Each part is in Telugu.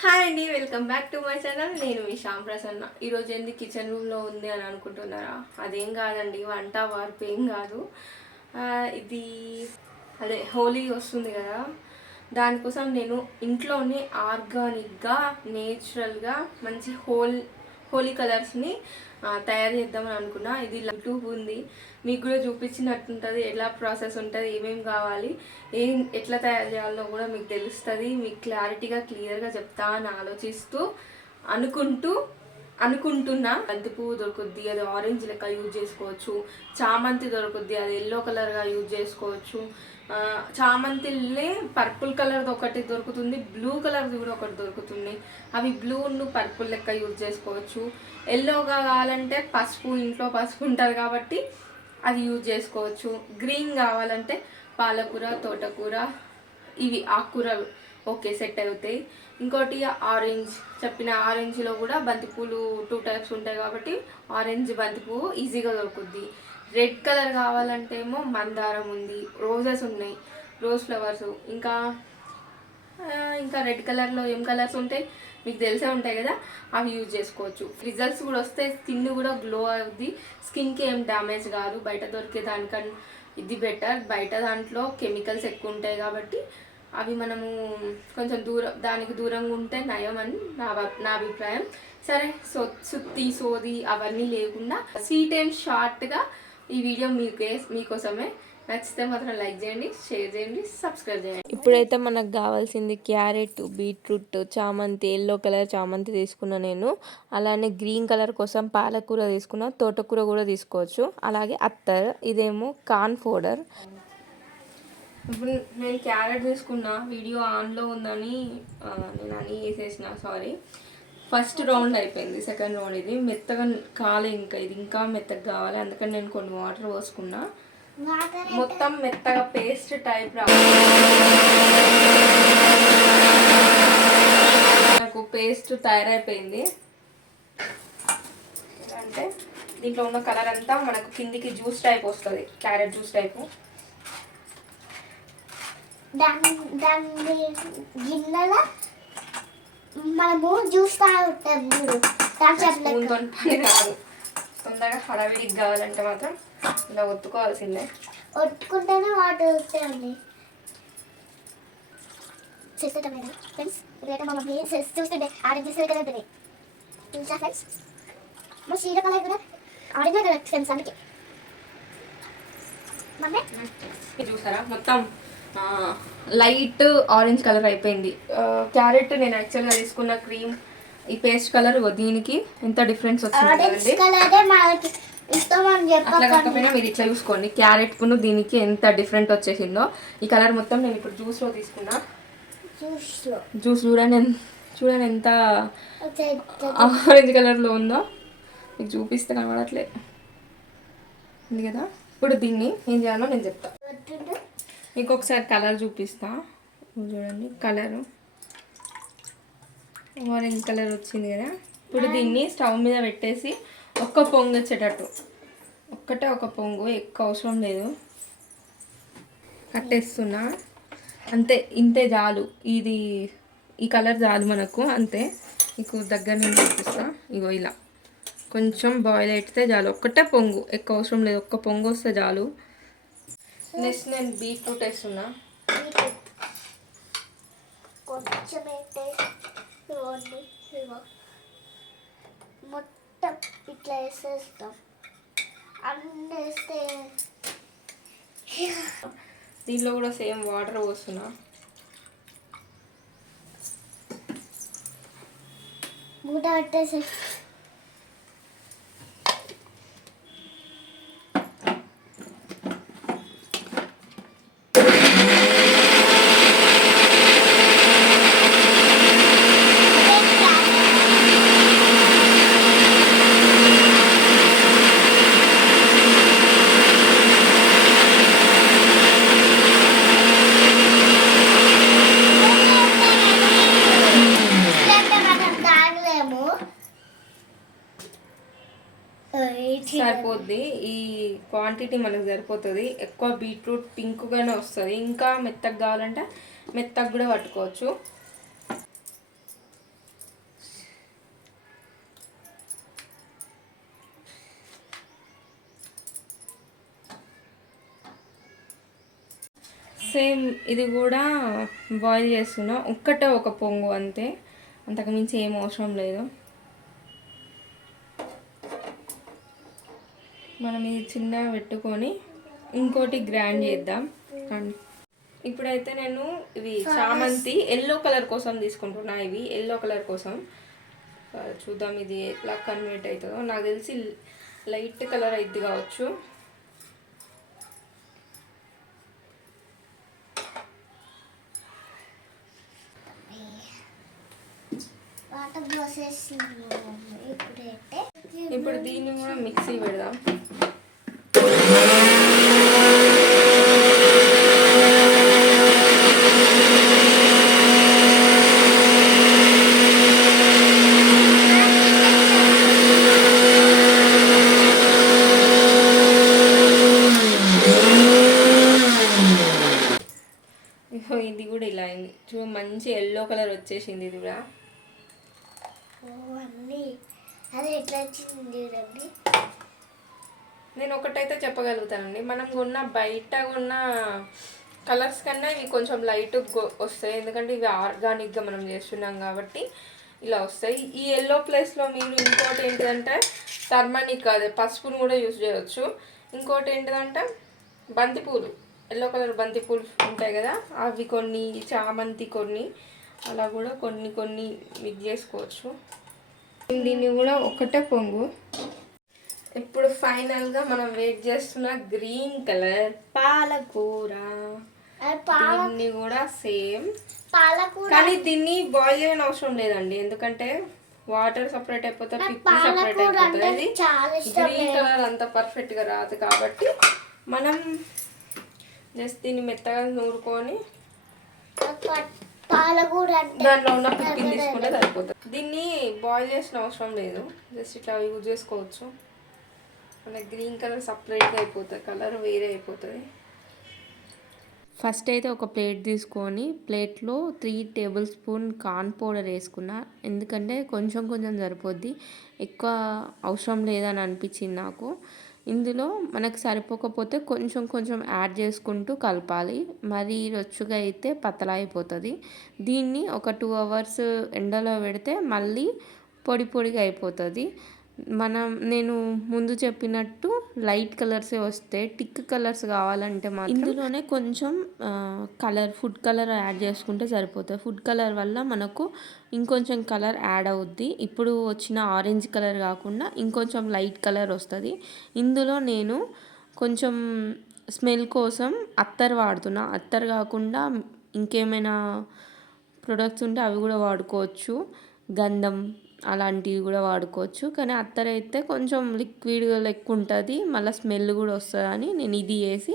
హాయ్ అండి, welcome back to my channel. నేను మీ శ్యామ్ ప్రసన్న. ఈరోజు ఎందుకు కిచెన్ రూమ్లో ఉంది అని అనుకుంటున్నారా? అదేం కాదండి, వంట వార్పు ఏం కాదు. ఇది అదే హోలీ వస్తుంది కదా, దానికోసం నేను ఇంట్లోనే ఆర్గానిక్గా నేచురల్గా మంచి హోలీ కలర్స్ని తయారు చేద్దామని అనుకున్నా. ఇది యూట్యూబ్ ఉంది, మీకు కూడా చూపించినట్టుంటుంది. ఎలా ప్రాసెస్ ఉంటుంది, ఏమేమి కావాలి, ఎట్లా తయారు చేయాలో కూడా మీకు తెలుస్తుంది. మీకు క్లియర్గా చెప్తా అని అనుకుంటున్నా. బంతి పువ్వు దొరుకుద్ది, అది ఆరెంజ్ లెక్క యూజ్ చేసుకోవచ్చు. చామంతి దొరుకుద్ది, అది ఎల్లో కలర్గా యూజ్ చేసుకోవచ్చు. చామంతిలే పర్పుల్ కలర్ది ఒకటి దొరుకుతుంది, బ్లూ కలర్ది కూడా ఒకటి దొరుకుతుంది. అవి బ్లూ పర్పుల్ లెక్క యూజ్ చేసుకోవచ్చు. ఎల్లోగా కావాలంటే పసుపు, ఇంట్లో పసుపు ఉంటుంది కాబట్టి అది యూజ్ చేసుకోవచ్చు. గ్రీన్ కావాలంటే పాలకూర, తోటకూర, ఇవి ఆకుకూరలు ఓకే సెట్ అవుతాయి. ఇంకోటి ఆరెంజ్, చెప్పిన ఆరెంజ్లో కూడా బంతిపూలు 2 టైప్స్ ఉంటాయి కాబట్టి ఆరెంజ్ బంతిపువ్వు ఈజీగా దొరుకుద్ది. రెడ్ కలర్ కావాలంటే ఏమో మందారం ఉంది, రోజెస్ ఉన్నాయి, రోజ్ ఫ్లవర్స్. ఇంకా రెడ్ కలర్లో ఏం కలర్స్ ఉంటాయి మీకు తెలిసే ఉంటాయి కదా, అవి యూజ్ చేసుకోవచ్చు. రిజల్ట్స్ కూడా వస్తాయి, స్కిన్ కూడా గ్లో అవుద్ది, స్కిన్కి ఏం డ్యామేజ్ కాదు. బయట దొరికే దానికన్నా ఇది బెటర్. బయట దాంట్లో కెమికల్స్ ఎక్కువ ఉంటాయి కాబట్టి అవి మనము కొంచెం దానికి దూరంగా ఉంటే నయం అని నా అభిప్రాయం. సరే, సుత్తి సోది అవన్నీ లేకుండా స్వీట్ అండ్ షార్ట్గా ఈ వీడియో మీకోసమే. నచ్చితే మాత్రం లైక్ చేయండి, షేర్ చేయండి, సబ్స్క్రైబ్ చేయండి. ఇప్పుడైతే మనకు కావాల్సింది క్యారెట్, బీట్రూట్, చామంతి, ఎల్లో కలర్ చామంతి తీసుకున్నా నేను. అలానే గ్రీన్ కలర్ కోసం పాలకూర తీసుకున్నా, తోటకూర కూడా తీసుకోవచ్చు. అలాగే అత్తర్, ఇదేమో కార్న్ పౌడర్. ఇప్పుడు నేను క్యారెట్ తీసుకున్నా, వీడియో ఆన్లో ఉందని నేను అన్నీ వేసేసిన, సారీ. ఫస్ట్ రౌండ్ అయిపోయింది, సెకండ్ రౌండ్ ఇది మెత్తగా కాలే, ఇది ఇంకా మెత్తగా కావాలి. అందుకని నేను కొన్ని వాటర్ పోసుకున్నా. మొత్తం మెత్తగా పేస్ట్ టైప్ నాకు పేస్ట్ తయారైపోయింది. అంటే దీంట్లో ఉన్న కలర్ అంతా మనకు కిందికి జ్యూస్ టైప్ వస్తుంది, క్యారెట్ జ్యూస్ టైపు. గిన్నెలో మనము జ్యూస్ తాగుతాం కాదు, తొందరగా హడావిడికి కావాలంటే మాత్రం ఇలా ఒత్తుకోవాల్సిందే. ఒత్తుకుంటేనే వాటర్ వస్తాయండి. చేస్తుంటాం ఫ్రెండ్స్, ఇదైతే మా మమ్మీ చూస్తుంటే ఆరెంజ్ జ్యూస్ కదా ఉంటుంది చూసా ఫ్రెండ్స్. మా చీర కలర్ కూడా ఆరెంజ్ కదా ఫ్రెండ్స్. అందుకే మమ్మీ చూసారా, మొత్తం లైట్ ఆరెంజ్ కలర్ అయిపోయింది. క్యారెట్ నేను యాక్చువల్గా తీసుకున్న క్రీమ్, ఈ పేస్ట్ కలర్ దీనికి ఎంత డిఫరెన్స్ వచ్చింది. అట్లా కాకపోయినా మీరు ఇట్లా చూసుకోండి, క్యారెట్కును దీనికి ఎంత డిఫరెంట్ వచ్చేసిందో. ఈ కలర్ మొత్తం నేను ఇప్పుడు జ్యూస్లో తీసుకున్నా. జ్యూస్ చూడండి ఎంత ఆరెంజ్ కలర్లో ఉందో. మీకు చూపిస్తే కనబడట్లే ఉంది కదా. ఇప్పుడు దీన్ని ఏం చేయాలో నేను చెప్తా. మీకు ఒకసారి కలర్ చూపిస్తా, చూడండి. కలరు ఆరెంజ్ కలర్ వచ్చింది కదా. ఇప్పుడు దీన్ని స్టవ్ మీద పెట్టేసి ఒక్క పొంగు వచ్చేటట్టు, ఒక పొంగు, ఎక్కువ అవసరం లేదు, కట్టేస్తున్నా. అంతే, ఇంతే చాలు. ఈ కలర్ చాలు మనకు, అంతే. మీకు దగ్గర నుంచి చూపిస్తా. ఇగో ఇలా కొంచెం బాయిల్ అయితే చాలు, ఒక్కటే పొంగు, ఎక్కువ అవసరం లేదు, ఒక్క పొంగు వస్తే చాలు. నెక్స్ట్ నేను బీట్రూట్ వేస్తున్నా. మొత్తం ఇట్లా వేసేస్తాం, అన్నీ వేస్తే దీంట్లో కూడా సేమ్ వాటర్ పోస్తున్నా. మూట పెట్టేసి సరిపోద్ది, ఈ క్వాంటిటీ మనకు సరిపోతుంది. ఎక్కువ బీట్రూట్ పింక్గానే వస్తుంది, ఇంకా మెత్తగా కావాలంటే మెత్తగా కూడా పట్టుకోవచ్చు. సేమ్ ఇది కూడా బాయిల్ చేస్తున్నా, ఒక్కటే ఒక పొంగు అంతే, అంతకుమించి ఏం అవసరం లేదు. మనం ఇది చిన్నగా పెట్టుకొని ఇంకోటి గ్రైండ్ చేద్దాం. ఇప్పుడైతే నేను ఇవి చామంతి ఎల్లో కలర్ కోసం తీసుకుంటున్నా. ఇవి ఎల్లో కలర్ కోసం చూద్దాం ఇది ఎట్లా కన్వర్ట్ అవుతుందో. నాకు తెలిసి లైట్ కలర్ అయితే కావచ్చు. ఇప్పుడు దీన్ని కూడా మిక్సీ పెడదాం. ఇది కూడా ఇలా అయింది చూ, మంచి ఎల్లో కలర్ వచ్చేసింది. ఇది కూడా నేను ఒకటైతే చెప్పగలుగుతానండి, మనం కొన్న బయట కొన్న కలర్స్ కన్నా ఇవి కొంచెం లైట్ వస్తాయి. ఎందుకంటే ఇవి ఆర్గానిక్గా మనం చేస్తున్నాం కాబట్టి ఇలా వస్తాయి. ఈ ఎల్లో ప్లేస్లో మీరు ఇంకోటి ఏంటిదంటే టర్మరిక్, అదే పసుపును కూడా యూజ్ చేయవచ్చు. ఇంకోటి ఏంటిదంటే బంతిపూలు, ఎల్లో కలర్ బంతిపూలు ఉంటాయి కదా, అవి కొన్ని, చామంతి కొన్ని, అలా కూడా కొన్ని కొన్ని మిక్స్ చేసుకోవచ్చు. దీన్ని కూడా ఒకటే పొంగు. ఇప్పుడు ఫైనల్గా మనం వెయిట్ చేస్తున్న గ్రీన్ కలర్ పాలకూర. దీన్ని కూడా సేమ్ పాలకూర, కానీ దీన్ని బాయిల్ చేయని అవసరం లేదండి, ఎందుకంటే వాటర్ సపరేట్ అయిపోతుంది, పిప్పి సపరేట్ అయిపోతుంది. గ్రీన్ కలర్ అంత పర్ఫెక్ట్గా రాదు కాబట్టి మనం జస్ట్ దీన్ని మెత్తగా నూరుకొని దాంట్లో ఉన్న పిప్పిని తీసుకుంటే సరిపోతుంది. దీన్ని బాయిల్ చేసిన అవసరం లేదు, జస్ట్ ఇట్లా యూజ్ చేసుకోవచ్చు. మనకి గ్రీన్ కలర్ సపరేట్గా అయిపోతుంది, కలర్ వేరే అయిపోతుంది. ఫస్ట్ అయితే ఒక ప్లేట్ తీసుకొని ప్లేట్లో 3 టేబుల్ స్పూన్ కార్న్ పౌడర్ వేసుకున్నా, ఎందుకంటే కొంచెం కొంచెం సరిపోద్ది, ఎక్కువ అవసరం లేదని అనిపించింది నాకు. ఇందులో మనకు సరిపోకపోతే కొంచెం కొంచెం యాడ్ చేసుకుంటూ కలపాలి, మరీ రొచ్చుగా అయితే పతలా అయిపోతుంది. దీన్ని ఒక 2 అవర్స్ ఎండలో పెడితే మళ్ళీ పొడి పొడిగా అయిపోతుంది. నేను ముందు చెప్పినట్టు లైట్ కలర్సే వస్తాయి. టిక్ కలర్స్ కావాలంటే మాత్రం ఇందులోనే కొంచెం ఫుడ్ కలర్ యాడ్ చేసుకుంటే సరిపోతుంది. ఫుడ్ కలర్ వల్ల మనకు ఇంకొంచెం కలర్ యాడ్ అవుద్ది. ఇప్పుడు వచ్చిన ఆరెంజ్ కలర్ కాకుండా ఇంకొంచెం లైట్ కలర్ వస్తుంది. ఇందులో నేను కొంచెం స్మెల్ కోసం అత్తర్ వాడుతున్నా. అత్తర్ కాకుండా ఇంకేమైనా ప్రొడక్ట్స్ ఉంటే అవి కూడా వాడుకోవచ్చు, గంధం అలాంటివి కూడా వాడుకోవచ్చు. కానీ అత్తర్ అయితే కొంచెం లిక్విడ్గా లెక్క ఉంటుంది, మళ్ళీ స్మెల్ కూడా వస్తుందని నేను ఇది వేసి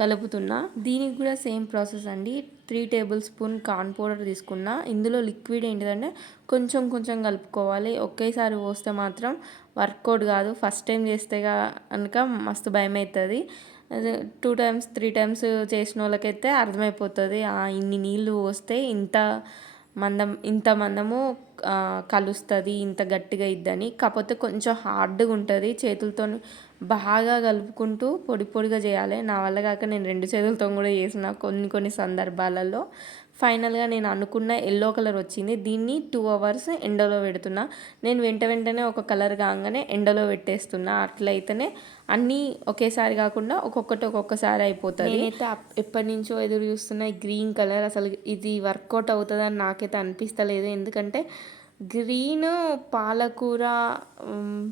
కలుపుతున్నా. దీనికి కూడా సేమ్ ప్రాసెస్ అండి. 3 టేబుల్ స్పూన్ కార్న్ పౌడర్ తీసుకున్నా. ఇందులో లిక్విడ్ ఏంటిదంటే కొంచెం కొంచెం కలుపుకోవాలి, ఒకేసారి పోస్తే మాత్రం వర్కౌట్ కాదు. ఫస్ట్ టైం చేస్తే కనుక మస్తు భయం అవుతుంది. 2 times 3 times చేసిన వాళ్ళకైతే అర్థమైపోతుంది, ఇన్ని నీళ్ళు పోస్తే ఇంత మందము కలుస్తుంది, ఇంత గట్టిగా ఇద్దని. కాకపోతే కొంచెం హార్డ్గా ఉంటుంది, చేతులతో బాగా కలుపుకుంటూ పొడి పొడిగా చేయాలి. నా వల్ల కాక నేను 2 చేతులతో కూడా చేసిన కొన్ని సందర్భాలలో. ఫైనల్గా నేను అనుకున్న ఎల్లో కలర్ వచ్చింది. దీన్ని 2 అవర్స్ ఎండలో పెడుతున్నా. నేను వెంటనే ఒక కలర్ కాగానే ఎండలో పెట్టేస్తున్నా, అట్లయితేనే అన్నీ ఒకేసారి కాకుండా ఒక్కొక్కసారి అయిపోతుంది. నేనైతే ఎప్పటి నుంచో ఎదురు చూస్తున్నా గ్రీన్ కలర్, అసలు ఇది వర్కౌట్ అవుతుందని నాకైతే అనిపిస్తలేదు. ఎందుకంటే గ్రీన్ పాలకూర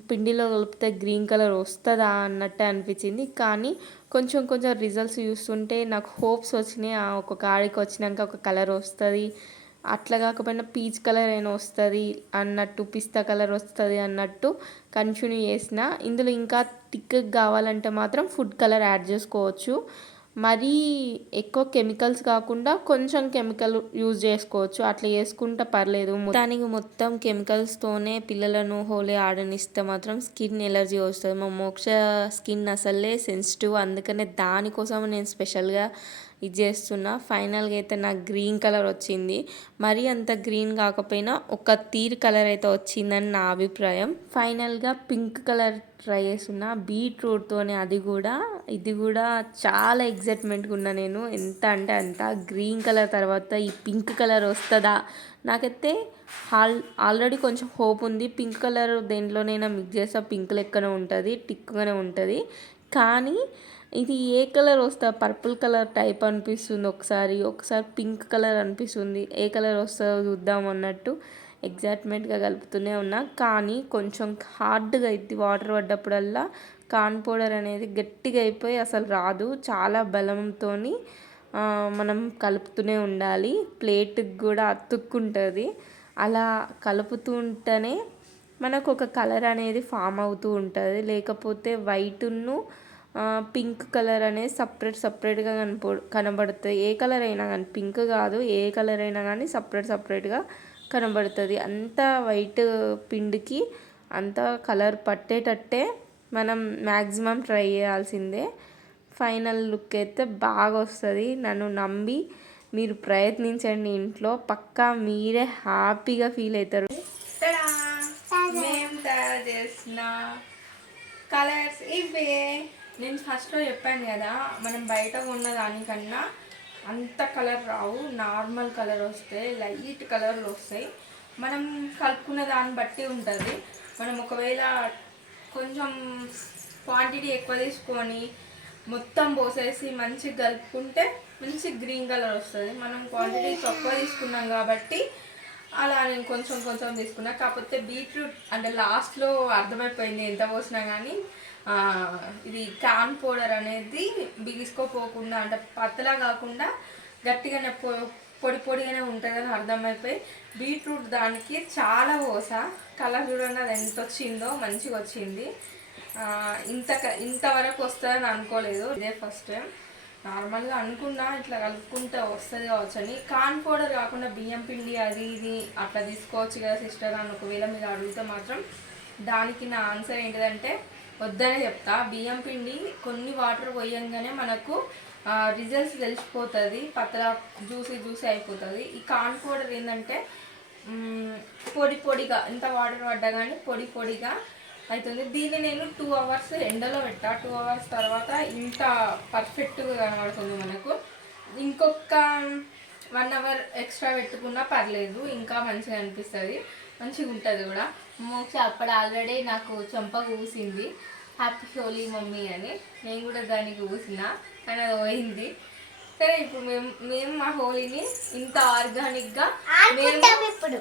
పిండిలో కలిపితే గ్రీన్ కలర్ వస్తుందా అన్నట్టే అనిపించింది. కానీ కొంచెం రిజల్ట్స్ చూస్తుంటే నాకు హోప్స్ వచ్చినాయి, ఒక కాడికి వచ్చినాక ఒక కలర్ వస్తుంది, అట్లా కాకపోయినా పీచ్ కలర్ అయినా వస్తుంది అన్నట్టు, పిస్తా కలర్ వస్తుంది అన్నట్టు కంటిన్యూ చేసిన. ఇందులో ఇంకా థిక్ కావాలంటే మాత్రం ఫుడ్ కలర్ యాడ్ చేసుకోవచ్చు. మరీ ఎక్కువ కెమికల్స్ కాకుండా కొంచెం కెమికల్ యూజ్ చేసుకోవచ్చు, అట్లా చేసుకుంటే పర్లేదు. దానికి మొత్తం కెమికల్స్తోనే పిల్లలను హోలీ ఆడనిస్తే మాత్రం స్కిన్ ఎలర్జీ వస్తుంది. మా మోక్ష స్కిన్ అసలే సెన్సిటివ్, అందుకనే దానికోసం నేను స్పెషల్గా ఇది చేస్తున్నా. ఫైనల్గా అయితే నాకు గ్రీన్ కలర్ వచ్చింది. మరీ అంత గ్రీన్ కాకపోయినా ఒక తీరు కలర్ అయితే వచ్చిందని నా అభిప్రాయం. ఫైనల్గా పింక్ కలర్ ట్రై చేస్తున్నా బీట్రూట్తోనే. ఇది కూడా చాలా ఎగ్జైట్మెంట్గా ఉన్నా నేను. ఎంత అంటే అంత గ్రీన్ కలర్ తర్వాత ఈ పింక్ కలర్ వస్తుందా నాకైతే ఆల్రెడీ కొంచెం హోప్ ఉంది. పింక్ కలర్ దేంట్లోనైనా మిక్స్ చేస్తా పింక్ లెక్కనే ఉంటుంది, టిక్గానే ఉంటుంది. కానీ ఇది ఏ కలర్ వస్తా, పర్పుల్ కలర్ టైప్ అనిపిస్తుంది ఒకసారి పింక్ కలర్ అనిపిస్తుంది. ఏ కలర్ వస్తుందో చూద్దాం అన్నట్టు ఎగ్జైట్మెంట్గా కలుపుతూనే ఉన్నా. కానీ కొంచెం హార్డ్గా అయితే వాటర్ పడ్డప్పుడల్లా కార్న్ పౌడర్ అనేది గట్టిగా అయిపోయి అసలు రాదు. చాలా బలంతో మనం కలుపుతూనే ఉండాలి. ప్లేట్కి కూడా అతుక్కుంటుంది. అలా కలుపుతూ ఉంటేనే మనకు ఒక కలర్ అనేది ఫామ్ అవుతూ ఉంటుంది. లేకపోతే వైట్ను పింక్ కలర్ అనేది సపరేట్గా కనబడుతుంది. ఏ కలర్ అయినా కానీ, పింక్ కాదు ఏ కలర్ అయినా కానీ సపరేట్గా కనబడుతుంది. అంత వైట్ పిండికి అంత కలర్ పట్టేటట్టే మనం మ్యాక్సిమం ట్రై చేయాల్సిందే. ఫైనల్ లుక్ అయితే బాగా వస్తుంది. నన్ను నమ్మి మీరు ప్రయత్నించండి ఇంట్లో, పక్కా మీరే హ్యాపీగా ఫీల్ అవుతారు. మేము తయారు చేసిన కలర్స్ ఇవే. నేను ఫస్ట్లో చెప్పాను కదా, మనం బయట ఉన్న దానికన్నా అంత కలర్ రావు, నార్మల్ కలర్ వస్తాయి, లైట్ కలర్లు వస్తాయి. మనం కలుపుకున్న దాన్ని బట్టి ఉంటుంది. మనం ఒకవేళ కొంచెం క్వాంటిటీ ఎక్కువ తీసుకొని మొత్తం పోసేసి మంచిగా కలుపుకుంటే మంచి గ్రీన్ కలర్ వస్తుంది. మనం క్వాంటిటీ తక్కువ తీసుకున్నాం కాబట్టి అలా నేను కొంచెం తీసుకున్నా. కాకపోతే బీట్రూట్ అంటే లాస్ట్లో అర్థమైపోయింది ఎంత పోసినా కానీ ఇది కార్న్ పౌడర్ అనేది బిగుసుకోపోకుండా అంటే పతలా కాకుండా గట్టిగానే పొడిగానే ఉంటుంది అని అర్థమైపోయి బీట్రూట్ దానికి చాలా పోసా. కలర్ చూడండి అది ఎంత వచ్చిందో, మంచిగా వచ్చింది. ఇంతవరకు వస్తుందని అనుకోలేదు. ఇదే ఫస్ట్ టైం. నార్మల్గా అనుకున్నా ఇట్లా కలుపుకుంటే వస్తుంది కావచ్చు అని. కార్న్ పౌడర్ కాకుండా బియ్యం పిండి అది ఇది అట్లా తీసుకోవచ్చు కదా సిస్టర్ అని ఒకవేళ మీరు అడిగితే మాత్రం దానికి నా ఆన్సర్ ఏంటిదంటే వద్దనే చెప్తా. బియ్యం పిండి కొన్ని వాటర్ పోయంగానే మనకు రిజల్ట్స్ తెలిసిపోతుంది, పతలా జ్యూసీ అయిపోతుంది. ఈ కార్న్ పౌడర్ ఏంటంటే పొడిగా ఇంత వాటర్ పడ్డా కానీ పొడిగా అవుతుంది. దీన్ని నేను 2 hours ఎండలో పెట్టా. 2 hours తర్వాత ఇంత పర్ఫెక్ట్గా కనబడుతుంది మనకు. ఇంకొక 1 hour ఎక్స్ట్రా పెట్టుకున్నా పర్లేదు, ఇంకా మంచిగా అనిపిస్తుంది, మంచిగా ఉంటుంది కూడా. మోక్ష అప్పుడు ఆల్రెడీ నాకు చెంప కూసింది హ్యాపీ హోలీ మమ్మీ అని. నేను కూడా దానికి కూసిన కానీ అది పోయింది. సరే ఇప్పుడు మేము మా హోలీని ఇంత ఆర్గానిక్గా ఇప్పుడు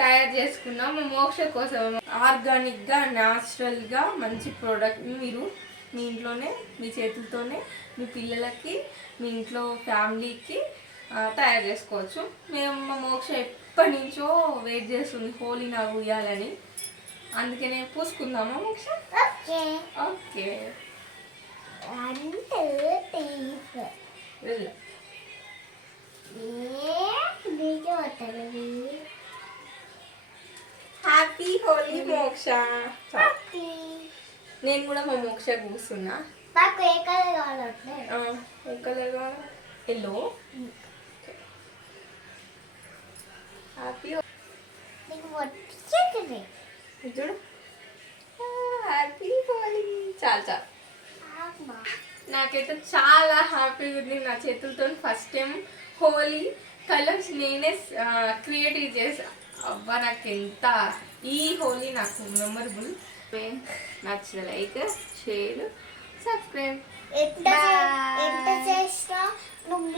తయారు చేసుకున్నాం. మా మోక్ష కోసం ఆర్గానిక్గా న్యాచురల్గా మంచి ప్రోడక్ట్ మీరు మీ ఇంట్లోనే మీ చేతులతోనే మీ పిల్లలకి మీ ఇంట్లో ఫ్యామిలీకి తయారు చేసుకోవచ్చు. మేము మా మోక్ష ఎప్పటి నుంచో వెయిట్ చేస్తుంది హోలీ నాకు ఇవ్వాలని. అందుకనే పూసుకుందామా మోక్ష? ఓకే హ్యాపీ హోలీ మోక్ష. నేను కూడా మా మోక్ష కూర్చున్నా. నాకు ఏ కలర్ కావాలంటే ఏ కలర్ కావాలి? ఎల్లో. హ్యాపీ చూడు హ్యాపీ హోలీ. చాలా నాకైతే చాలా హ్యాపీగా ఉంది. నా చేతులతో ఫస్ట్ టైం హోలీ కలర్స్ నేనే క్రియేటివ్ చేసా. అబ్బా నాకు ఎంత ఈ హోలీ నాకు మెమరబుల్. నచ్చిన లైక్, షేర్, సబ్స్క్రైబ్. ఎంత చేసినా నువ్వు